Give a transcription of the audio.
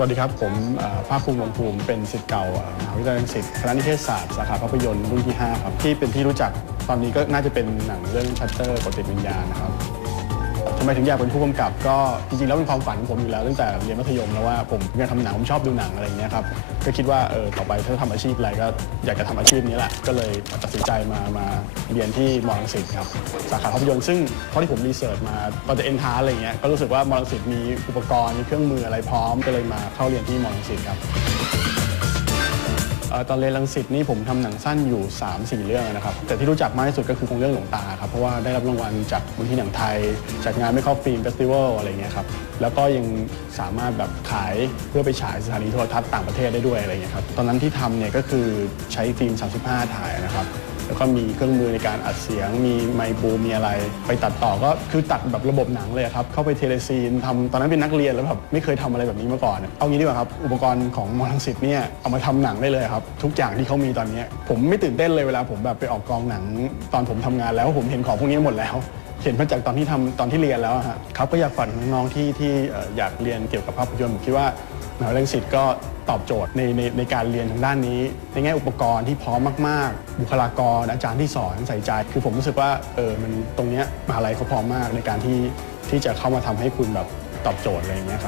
สวัสดีครับ ผมภาคภูมิวงศภูมิเป็นสิทธิ์เก่ามหาวิทยาลัยศิษย์คณะนิเทศศาสตร์สาขาภาพยนตร์รุ่นที่ 5 ครับ ที่เป็นที่รู้จักตอนนี้ก็น่าจะเป็นหนังเรื่องชัตเตอร์กดติดวิญญาณนะครับ ทำไมถึงอยากเป็นผู้กำกับก็จริงๆ แล้วเป็นความฝันของผมอยู่แล้วตั้งแต่เรียนมัธยมแล้วว่าผมอยากทำหนังผมชอบดูหนังอะไรอย่างเงี้ยครับก็คิดว่าเออต่อไปถ้าทำอาชีพอะไรก็อยากจะทำอาชีพนี้แหละก็เลยตัดสินใจมามาเรียนที่มอลังสิตครับสาขาภาพยนตร์ซึ่งเท่าที่ผมรีเสิร์ชมาตอนจะเอ็นทาอะไรเงี้ยก็รู้สึกว่ามอลังสิตมีอุปกรณ์มีเครื่องมืออะไรพร้อมก็เลยมาเข้าเรียนที่มอลังสิตครับ ตอนเรียนรังสิตนี่ผมทำหนังสั้นอยู่ 3-4 เรื่องนะครับ แต่ที่รู้จักมากที่สุดก็คือคงเรื่องหลวงตาครับ เพราะว่าได้รับรางวัลจากมูลที่หนังไทย จากงานไม่เข้าฟิล์มเฟสติวัลอะไรเงี้ยครับ แล้วก็ยังสามารถแบบขายเพื่อไปฉายสถานีโทรทัศน์ต่างประเทศได้ด้วยอะไรเงี้ยครับ ตอนนั้นที่ทำเนี่ยก็คือใช้ฟิล์ม 35 ถ่ายนะครับ แล้วก็มีเครื่องมือในการอัดเสียง มีไมโค์บูมมีอะไร ไปตัดต่อก็คือตัดแบบระบบหนังเลยครับ เข้าไปเทเลซีนทำตอนนั้นเป็นนักเรียนแล้วแบบไม่เคยทำอะไรแบบนี้มาก่อน เอางี้ดีกว่าครับ อุปกรณ์ของมอลังสิตเนี่ยเอามาทำหนังได้เลยครับ ทุกอย่างที่เขามีตอนนี้ ผมไม่ตื่นเต้นเลยเวลาผมแบบไปออกกองหนัง ตอนผมทำงานแล้วผมเห็นของพวกนี้หมดแล้วเห็นมาจากตอนที่ทำตอนที่เรียนแล้วครับก็อยากฝันน้องๆที่ที่เอ่ออยากเรียนเกี่ยวกับภาพยนตร์ผมคิดว่า มหาวิทยาลัยรังสิตก็ตอบโจทย์ในในในการเรียนทางด้านนี้ ในแง่อุปกรณ์ที่พร้อมมาก ๆ บุคลากรอาจารย์ที่สอนใส่ใจ คือผมรู้สึกว่าเออมันตรงเนี้ยมหาลัยเขาพร้อมมากในการที่ที่จะเข้ามาทำให้คุณแบบตอบโจทย์อะไรอย่างเงี้ยครับ